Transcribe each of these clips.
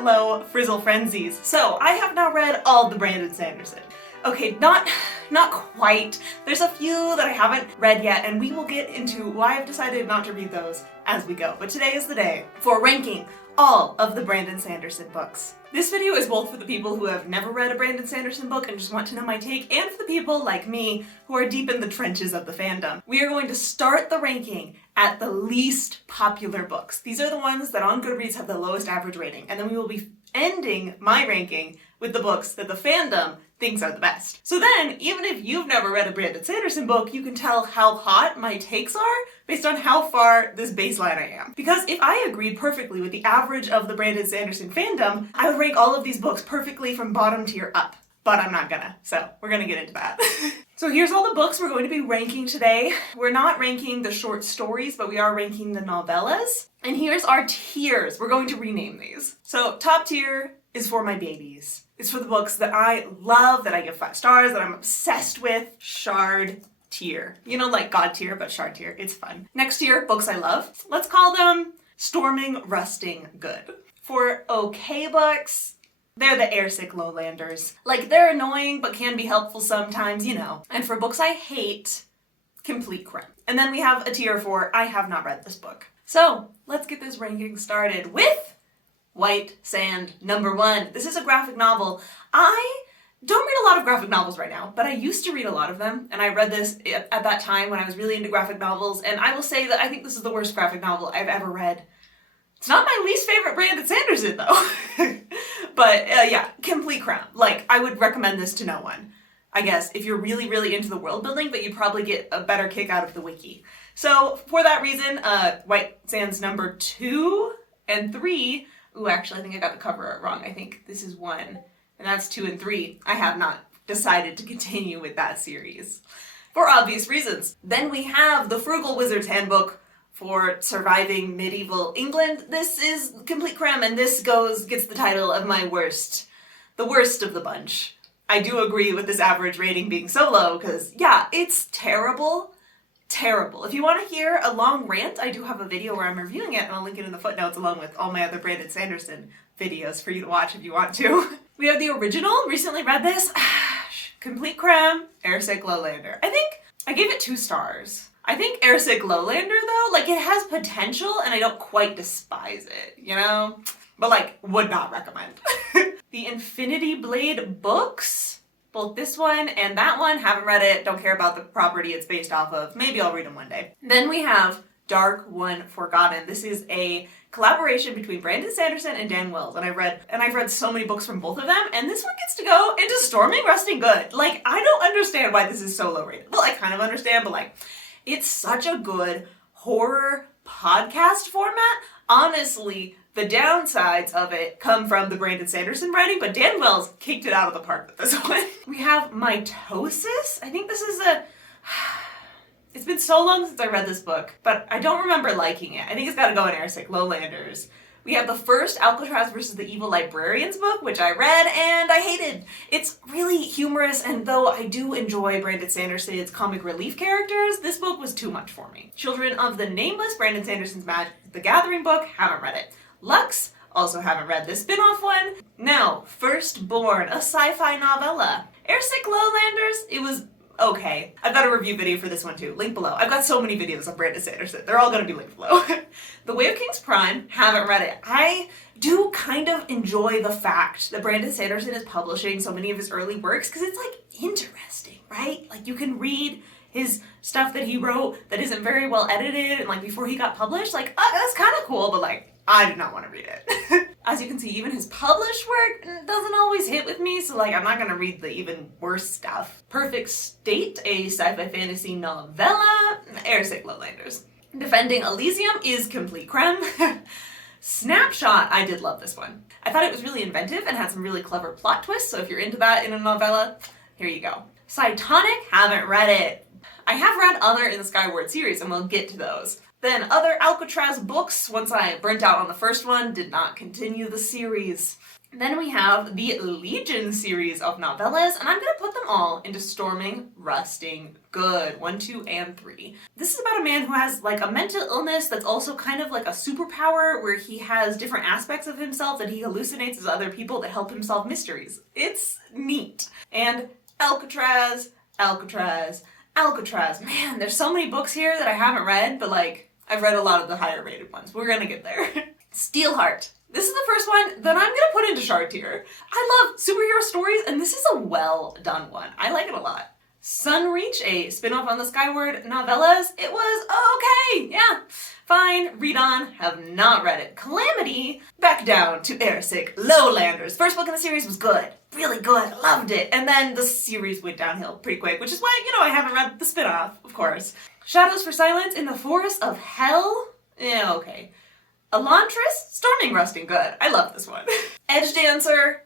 Hello, Frizzle Frenzies. So, I have now read all the Brandon Sanderson. Okay, not quite. There's a few that I haven't read yet, and we will get into why I've decided not to read those as we go. But today is the day for ranking all of the Brandon Sanderson books. This video is both for the people who have never read a Brandon Sanderson book and just want to know my take, and for the people like me who are deep in the trenches of the fandom. We are going to start the ranking at the least popular books. These are the ones that on Goodreads have the lowest average rating, and then we will be ending my ranking with the books that the fandom thinks are the best. So then, even if you've never read a Brandon Sanderson book, you can tell how hot my takes are based on how far this baseline I am. Because if I agreed perfectly with the average of the Brandon Sanderson fandom, I would rank all of these books perfectly from bottom tier up. But I'm not gonna, so we're gonna get into that. So here's all the books we're going to be ranking today. We're not ranking the short stories, but we are ranking the novellas. And here's our tiers. We're going to rename these. So top tier is for my babies. It's for the books that I love, that I give 5 stars, that I'm obsessed with. Shard tier. You know, like God tier, but Shard tier. It's fun. Next tier, books I love. Let's call them Storming, Rusting, Good. For okay books, they're the airsick lowlanders. Like, they're annoying, but can be helpful sometimes, you know. And for books I hate, complete crap. And then we have a tier for I have not read this book. So, let's get this ranking started with White Sand #1. This is a graphic novel. I don't read a lot of graphic novels right now, but I used to read a lot of them, and I read this at that time when I was really into graphic novels, and I will say that I think this is the worst graphic novel I've ever read. It's not my least favorite Brandon Sanderson, though. But yeah, complete crap. Like, I would recommend this to no one. I guess, if you're really, really into the world building, but you'd probably get a better kick out of the wiki. So, for that reason, White Sands #2 and 3, ooh, actually, I think I got the cover wrong. I think this is 1, and that's 2 and 3. I have not decided to continue with that series, for obvious reasons. Then we have the Frugal Wizard's Handbook for Surviving Medieval England. This is complete creme, and this gets the title of my worst. The worst of the bunch. I do agree with this average rating being so low, because, yeah, it's terrible. Terrible. If you want to hear a long rant, I do have a video where I'm reviewing it, and I'll link it in the footnotes along with all my other Brandon Sanderson videos for you to watch if you want to. We have the original. Recently read this. Complete creme. Airsick Lowlander. I think I gave it 2 stars. I think Airsick Lowlander, though, like, it has potential, and I don't quite despise it, you know? But, like, would not recommend. The Infinity Blade books, both this one and that one, haven't read it, don't care about the property it's based off of. Maybe I'll read them one day. Then we have Dark One Forgotten. This is a collaboration between Brandon Sanderson and Dan Wells, and I've read so many books from both of them, and this one gets to go into Storming, Rusting, Good. Like, I don't understand why this is so low rated. Well, I kind of understand, but like, it's such a good horror podcast format. Honestly, the downsides of it come from the Brandon Sanderson writing, but Dan Wells kicked it out of the park with this one. We have Mitosis. I think this is it's been so long since I read this book, but I don't remember liking it. I think it's gotta go in Airsick Lowlanders. We have the first Alcatraz versus the Evil Librarians book, which I read and I hated. It's really humorous, and though I do enjoy Brandon Sanderson's comic relief characters, this book was too much for me. Children of the Nameless, Brandon Sanderson's Magic the Gathering book, haven't read it. Lux, also haven't read this spin-off one. Now, Firstborn, a sci-fi novella. Airsick Lowlanders, it was okay. I've got a review video for this one too, link below. I've got so many videos on Brandon Sanderson. They're all gonna be linked below. The Way of King's Prime, haven't read it. I do kind of enjoy the fact that Brandon Sanderson is publishing so many of his early works, because it's like interesting, right? Like, you can read his stuff that he wrote that isn't very well edited and like before he got published, like, that's kind of cool, but like, I do not want to read it. As you can see, even his published work doesn't always hit with me, so like, I'm not gonna read the even worse stuff. Perfect State, a sci-fi fantasy novella. Airsick Lowlanders. Defending Elysium is complete creme. Snapshot, I did love this one. I thought it was really inventive and had some really clever plot twists, so if you're into that in a novella, here you go. Cytonic, haven't read it. I have read other in the Skyward series, and we'll get to those. Then other Alcatraz books, once I burnt out on the first one, did not continue the series. Then we have the Legion series of novellas, and I'm going to put them all into Storming, Rusting, Good, 1, 2, and 3. This is about a man who has like a mental illness that's also kind of like a superpower where he has different aspects of himself that he hallucinates as other people that help him solve mysteries. It's neat. And Alcatraz, Alcatraz, Alcatraz. Man, there's so many books here that I haven't read, but like, I've read a lot of the higher rated ones. We're gonna get there. Steelheart. This is the first one that I'm gonna put into Shard tier. I love superhero stories, and this is a well done one. I like it a lot. Sunreach, a spin-off on the Skyward novellas. It was okay, yeah. Fine, read on, have not read it. Calamity, back down to 𝐅𝐎𝐎𝐓𝐍𝐎𝐄. Lowlanders. First book in the series was good. Really good, loved it. And then the series went downhill pretty quick, which is why, I haven't read the spin-off, of course. Shadows for Silence in the Forest of Hell. Yeah, okay. Elantris, Storming, Rusting, Good. I love this one. Edge Dancer.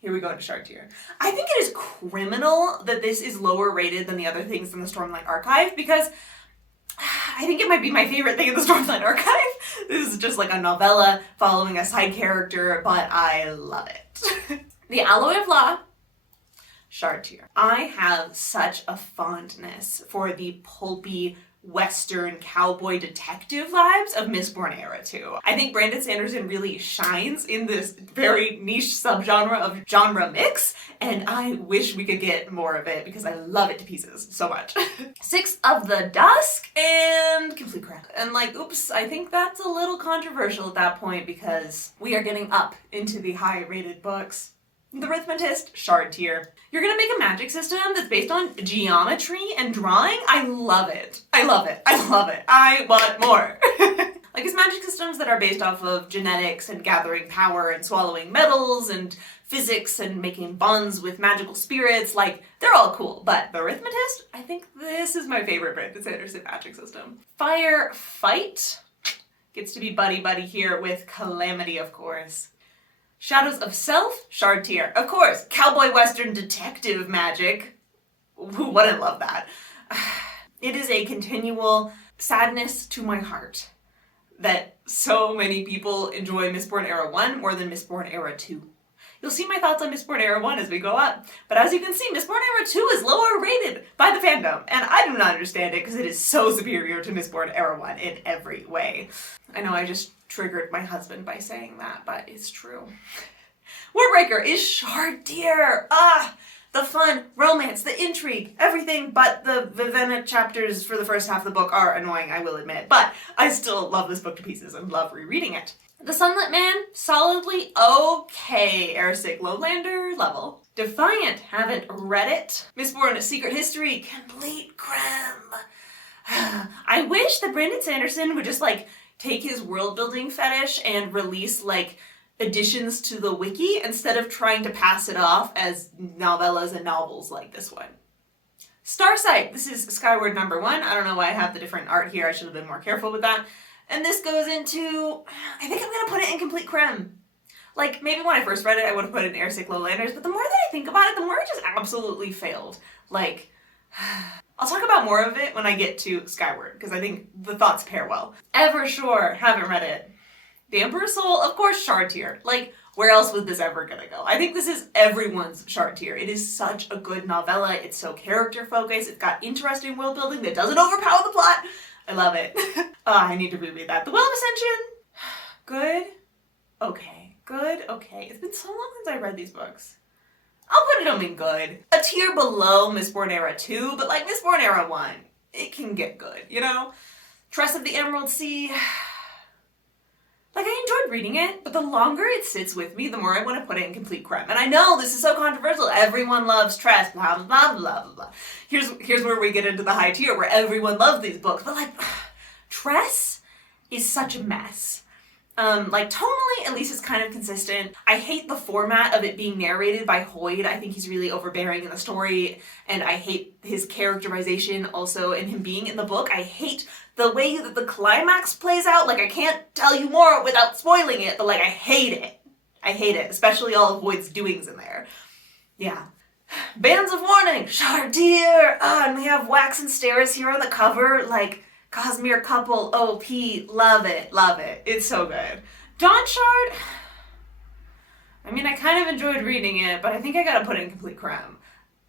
Here we go into Shard tier. I think it is criminal that this is lower rated than the other things in the Stormlight Archive because I think it might be my favorite thing in the Stormlight Archive. This is just like a novella following a side character, but I love it. The Alloy of Law, Shard tier. I have such a fondness for the pulpy Western cowboy detective vibes of Mistborn era 2. I think Brandon Sanderson really shines in this very niche subgenre of genre mix, and I wish we could get more of it because I love it to pieces so much. Six of the Dusk and Complete Crap. And like, oops, I think that's a little controversial at that point because we are getting up into the high rated books. The Arithmetist, Shard tier. You're gonna make a magic system that's based on geometry and drawing? I love it. I love it. I love it. I want more. Like, it's magic systems that are based off of genetics and gathering power and swallowing metals and physics and making bonds with magical spirits. Like, they're all cool. But the Arithmetist, I think this is my favorite Brandon Sanderson magic system. Fire Fight gets to be buddy-buddy here with Calamity, of course. Shadows of Self, Shard tier. Of course, cowboy western detective magic. Who wouldn't love that? It is a continual sadness to my heart that so many people enjoy Mistborn Era 1 more than Mistborn Era 2. You'll see my thoughts on Mistborn Era 1 as we go up, but as you can see, Mistborn Era 2 is lower rated by the fandom, and I do not understand it because it is so superior to Mistborn Era 1 in every way. I know I just triggered my husband by saying that, but it's true. Warbreaker is Shard tier! The fun, romance, the intrigue, everything but the Vivenna chapters for the first half of the book are annoying, I will admit, but I still love this book to pieces and love rereading it. The Sunlit Man, solidly okay 𝐅𝐎𝐴𝐓𝐍𝐿 Lowlander level. Defiant, haven't read it. Mistborn Secret History, complete creme. I wish that Brandon Sanderson would just like take his world building fetish and release like additions to the wiki instead of trying to pass it off as novellas and novels like this one. Starsight, this is Skyward number 1. I don't know why I have the different art here. I should have been more careful with that. And this goes into, I think I'm gonna put it in complete creme. Like, maybe when I first read it, I would have put it in 𝐅𝐎𝐴𝐓𝐿 Lowlanders, but the more that I think about it, the more it just absolutely failed. Like, I'll talk about more of it when I get to Skyward, because I think the thoughts pair well. Evershore, haven't read it. The Emperor's Soul, of course, Shard tier. Like, where else was this ever gonna go? I think this is everyone's Shard tier. It is such a good novella. It's so character focused. It's got interesting world building that doesn't overpower the plot. I love it. I need to reread that. The Well of Ascension, good, okay. Good, okay. It's been so long since I read these books. I'll put them in good. A tier below Mistborn Era 2, but like Mistborn Era 1, it can get good, you know? Tress of the Emerald Sea, like I enjoyed reading it, but the longer it sits with me, the more I want to put it in complete creme. And I know this is so controversial. Everyone loves Tress, blah, blah, blah, blah, blah. Here's where we get into the high tier, where everyone loves these books. But like, Tress is such a mess. Like tonally, at least it's kind of consistent. I hate the format of it being narrated by Hoyd. I think he's really overbearing in the story, and I hate his characterization also in him being in the book. I hate the way that the climax plays out. Like, I can't tell you more without spoiling it, but like, I hate it. I hate it, especially all of Hoyd's doings in there. Yeah. Bands of Warning, Shard tier! And we have Wax and Steris here on the cover. Like, Cosmere couple, OP, love it, love it. It's so good. Dawn Shard, I mean, I kind of enjoyed reading it, but I think I gotta put it in complete creme.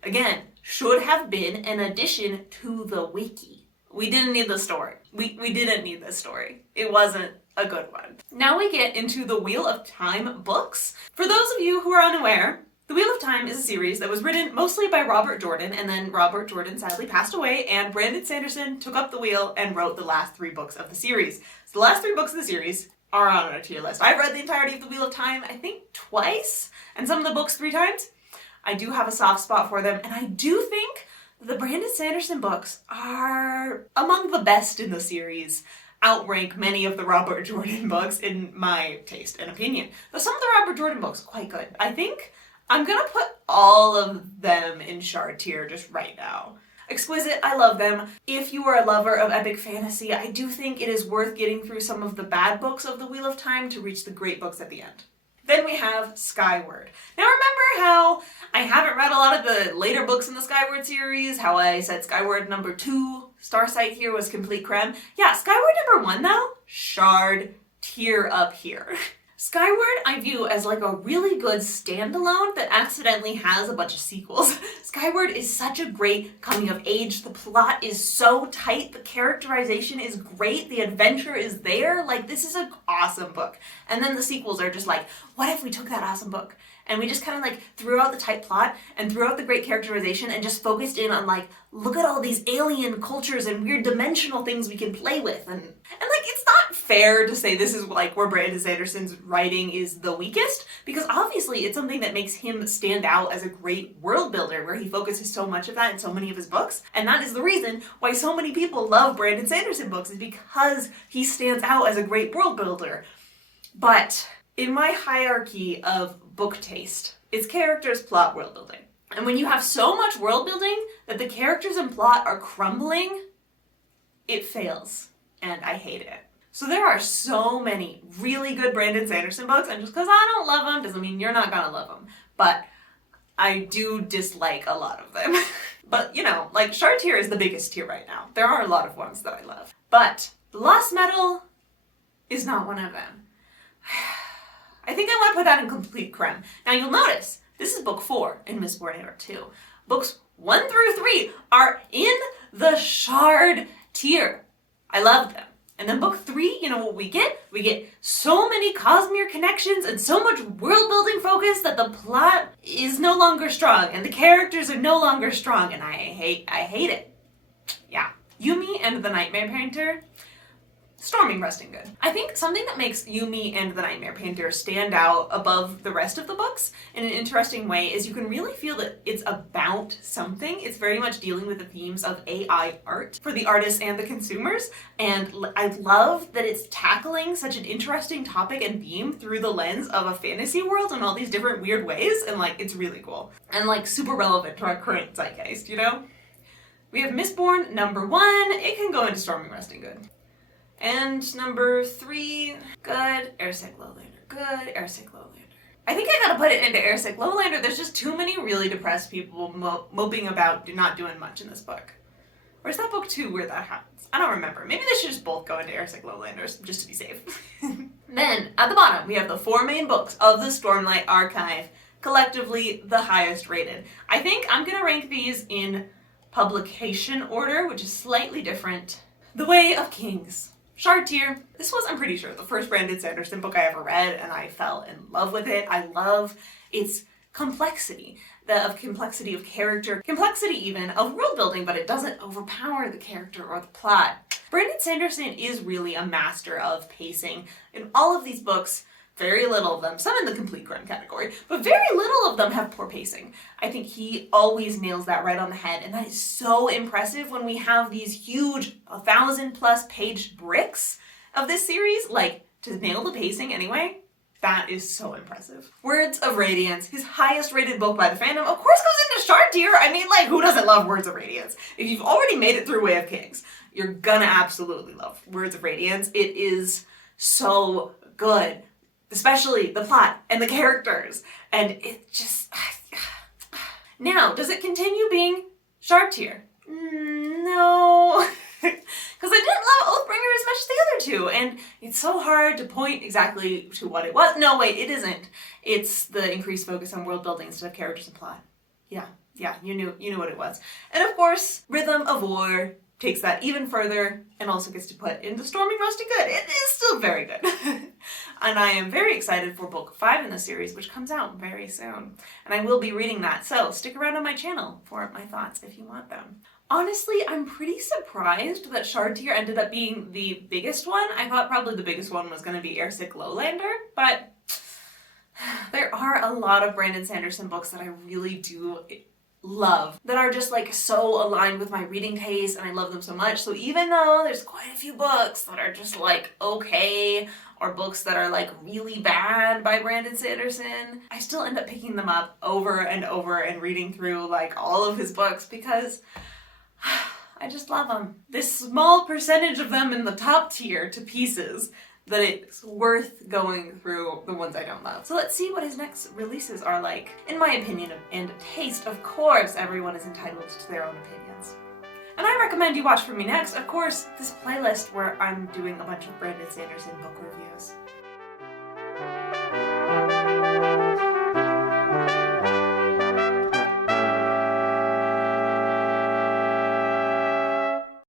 Again, should have been an addition to the wiki. We didn't need the story. We didn't need this story. It wasn't a good one. Now we get into the Wheel of Time books. For those of you who are unaware, the Wheel of Time is a series that was written mostly by Robert Jordan, and then Robert Jordan sadly passed away, and Brandon Sanderson took up the wheel and wrote the last 3 books of the series. So the last 3 books of the series are on our tier list. I've read the entirety of the Wheel of Time, I think twice, and some of the books 3 times. I do have a soft spot for them, and I do think the Brandon Sanderson books are among the best in the series, outrank many of the Robert Jordan books in my taste and opinion. Though some of the Robert Jordan books are quite good. I think I'm gonna put all of them in Shard tier just right now. Exquisite, I love them. If you are a lover of epic fantasy, I do think it is worth getting through some of the bad books of the Wheel of Time to reach the great books at the end. Then we have Skyward. Now remember how I haven't read a lot of the later books in the Skyward series, how I said Skyward number 2, Starsight here was complete creme. Yeah, Skyward number 1 though, Shard tier up here. Skyward I view as like a really good standalone that accidentally has a bunch of sequels. Skyward is such a great coming of age. The plot is so tight. The characterization is great. The adventure is there. Like, this is an awesome book. And then the sequels are just like, what if we took that awesome book and we just kind of like threw out the tight plot and threw out the great characterization and just focused in on like, look at all these alien cultures and weird dimensional things we can play with. And like, it's not fair to say this is like where Brandon Sanderson's writing is the weakest, because obviously it's something that makes him stand out as a great world builder, where he focuses so much of that in so many of his books. And that is the reason why so many people love Brandon Sanderson books, is because he stands out as a great world builder. But in my hierarchy of book taste, it's characters, plot, world building. And when you have so much world building that the characters and plot are crumbling, it fails. And I hate it. So there are so many really good Brandon Sanderson books, and just because I don't love them doesn't mean you're not gonna love them. But I do dislike a lot of them. But you know, like Shard tier is the biggest tier right now. There are a lot of ones that I love. But The Lost Metal is not one of them. I think I want to put that in complete creme. Now you'll notice, this is book 4 in Mistborn Era 2. Books 1 through 3 are in the Shard tier. I love them. And then book 3, you know what we get? We get so many cosmere connections and so much world building focus that the plot is no longer strong and the characters are no longer strong, and I hate it. Yeah. Yumi and the Nightmare Painter, storming, resting good. I think something that makes Yumi and the Nightmare Painter stand out above the rest of the books in an interesting way is you can really feel that it's about something. It's very much dealing with the themes of AI art for the artists and the consumers. And I love that it's tackling such an interesting topic and theme through the lens of a fantasy world in all these different weird ways. And like, it's really cool. And like super relevant to our current zeitgeist, you know? We have Mistborn number 1. It can go into storming, resting good. And number 3, good. 𝐂𝐈𝐍𝐿𝐒 Lowlander, good. 𝐂𝐈𝐍𝐿𝐒 Lowlander. I think I gotta put it into 𝐂𝐈𝐍𝐿𝐒 Lowlander. There's just too many really depressed people moping about not doing much in this book. Or is that book 2 where that happens? I don't remember. Maybe they should just both go into 𝐂𝐈𝐍𝐿𝐒 Lowlander just to be safe. Then, at the bottom, we have the 4 main books of the Stormlight Archive, collectively the highest rated. I think I'm gonna rank these in publication order, which is slightly different. The Way of Kings. Shard tier. This was, I'm pretty sure, the first Brandon Sanderson book I ever read, and I fell in love with it. I love its complexity, the complexity of character, complexity even of world building, but it doesn't overpower the character or the plot. Brandon Sanderson is really a master of pacing. In all of these books, very little of them, some in the complete crime category, but very little of them have poor pacing. I think he always nails that right on the head, and that is so impressive when we have these huge 1,000+ page bricks of this series. Like, to nail the pacing anyway, that is so impressive. Words of Radiance, his highest rated book by the fandom, of course goes into Shard tier. I mean, like, who doesn't love Words of Radiance? If you've already made it through Way of Kings, you're gonna absolutely love Words of Radiance. It is so good. Especially the plot and the characters. And it just... Now, does it continue being Shard tier? No. Because I didn't love Oathbringer as much as the other two, and it's so hard to point exactly to what it was. No, wait, it isn't. It's the increased focus on world building instead of characters and plot. Yeah, you knew what it was. And of course, Rhythm of War takes that even further and also gets to put into Storming Rusty Good. It is still very good. And I am very excited for book 5 in the series, which comes out very soon. And I will be reading that, so stick around on my channel for my thoughts if you want them. Honestly, I'm pretty surprised that Shardtear ended up being the biggest one. I thought probably the biggest one was going to be Airsick Lowlander, but there are a lot of Brandon Sanderson books that I really do love, that are just like so aligned with my reading taste, and I love them so much. So even though there's quite a few books that are just like okay, or books that are like really bad by Brandon Sanderson, I still end up picking them up over and over and reading through like all of his books because I just love them. This small percentage of them in the top tier to pieces that it's worth going through the ones I don't love. So let's see what his next releases are like. In my opinion and taste, of course, everyone is entitled to their own opinions. And I recommend you watch for me next, of course, this playlist where I'm doing a bunch of Brandon Sanderson book reviews.